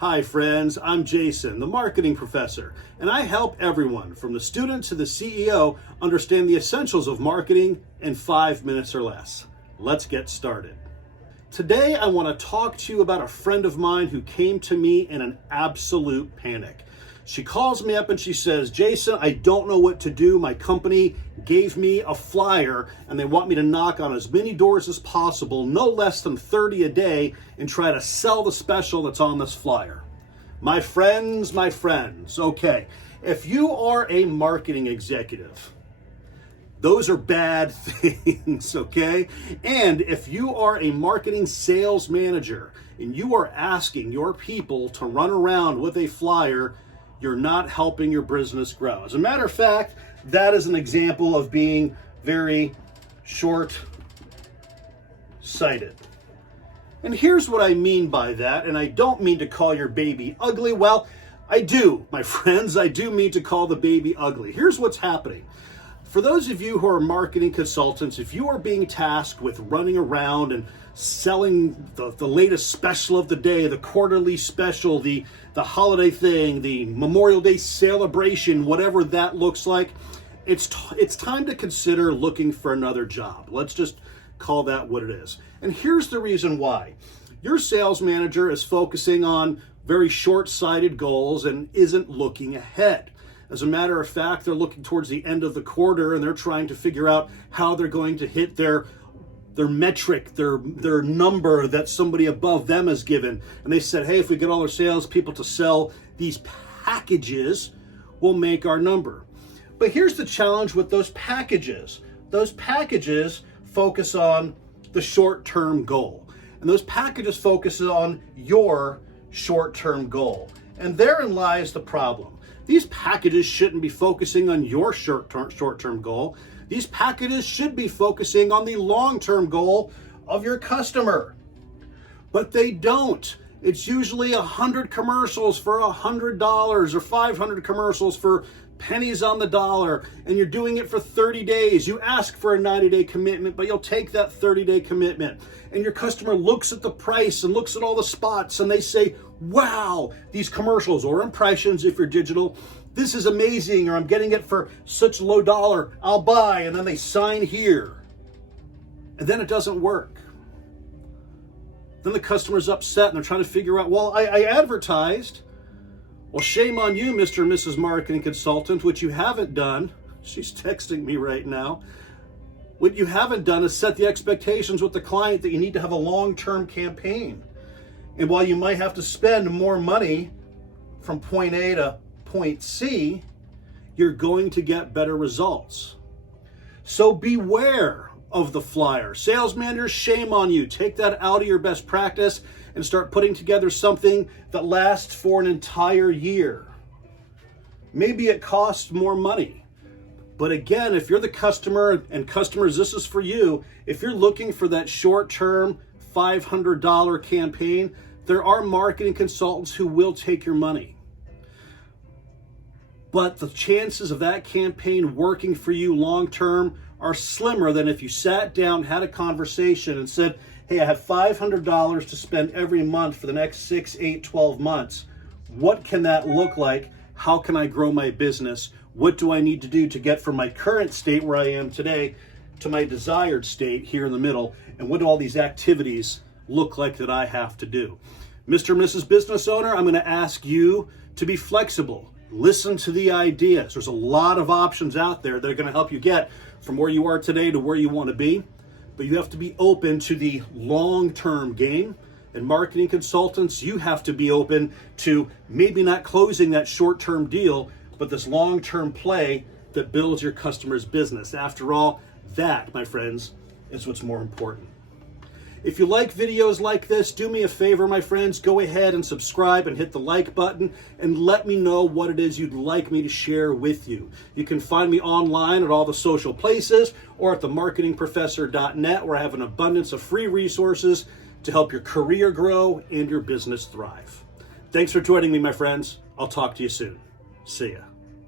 Hi friends, I'm Jason, the marketing professor, and I help everyone from the student to the CEO understand the essentials of marketing in 5 minutes or less. Let's get started. Today I want to talk to you about a friend of mine who came to me in an absolute panic. She calls me up and she says, Jason, I don't know what to do. My company gave me a flyer and they want me to knock on as many doors as possible, no less than 30 a day, and try to sell the special that's on this flyer. My friends, okay, if you are a marketing executive, those are bad things, okay? And if you are a marketing sales manager and you are asking your people to run around with a flyer, you're not helping your business grow. As a matter of fact, that is an example of being very short-sighted. And here's what I mean by that, and I don't mean to call your baby ugly. Well, I do, my friends, I do mean to call the baby ugly. Here's what's happening. For those of you who are marketing consultants, if you are being tasked with running around and selling the latest special of the day, the quarterly special, the holiday thing, the Memorial Day celebration, whatever that looks like, it's time to consider looking for another job. Let's just call that what it is. And here's the reason why. Your sales manager is focusing on very short-sighted goals and isn't looking ahead. As a matter of fact, they're looking towards the end of the quarter and they're trying to figure out how they're going to hit their metric, their number that somebody above them has given. And they said, hey, if we get all our salespeople to sell these packages, we'll make our number. But here's the challenge with those packages. Those packages focus on the short-term goal. And those packages focus on your short-term goal. And therein lies the problem. These packages shouldn't be focusing on your short-term goal. These packages should be focusing on the long-term goal of your customer. But they don't. It's usually 100 commercials for $100 or 500 commercials for pennies on the dollar, and you're doing it for 30 days. You ask for a 90-day commitment, but you'll take that 30-day commitment. And your customer looks at the price and looks at all the spots and they say, wow, these commercials or impressions, if you're digital, this is amazing, or I'm getting it for such low dollar, I'll buy, and then they sign here. And then it doesn't work. Then the customer's upset and they're trying to figure out, well, I advertised. Well, shame on you, Mr. and Mrs. Marketing Consultant. What you haven't done, she's texting me right now, what you haven't done is set the expectations with the client that you need to have a long-term campaign. And while you might have to spend more money from point A to point C, you're going to get better results. So beware of the flyer. Sales managers, shame on you. Take that out of your best practice and start putting together something that lasts for an entire year. Maybe it costs more money. But again, if you're the customer, and customers, this is for you, if you're looking for that short-term $500 campaign, there are marketing consultants who will take your money. But the chances of that campaign working for you long-term are slimmer than if you sat down, had a conversation and said, hey, I have $500 to spend every month for the next 6, 8, 12 months. What can that look like? How can I grow my business? What do I need to do to get from my current state where I am today to my desired state here in the middle? And what do all these activities look like that I have to do? Mr. and Mrs. Business Owner, I'm going to ask you to be flexible. Listen to the ideas. There's a lot of options out there that are going to help you get from where you are today to where you want to be. But you have to be open to the long-term game. And marketing consultants, you have to be open to maybe not closing that short-term deal, but this long-term play that builds your customer's business. After all, that, my friends, is what's more important. If you like videos like this, do me a favor, my friends, go ahead and subscribe and hit the like button and let me know what it is you'd like me to share with you. You can find me online at all the social places or at themarketingprofessor.net, where I have an abundance of free resources to help your career grow and your business thrive. Thanks for joining me, my friends. I'll talk to you soon. See ya.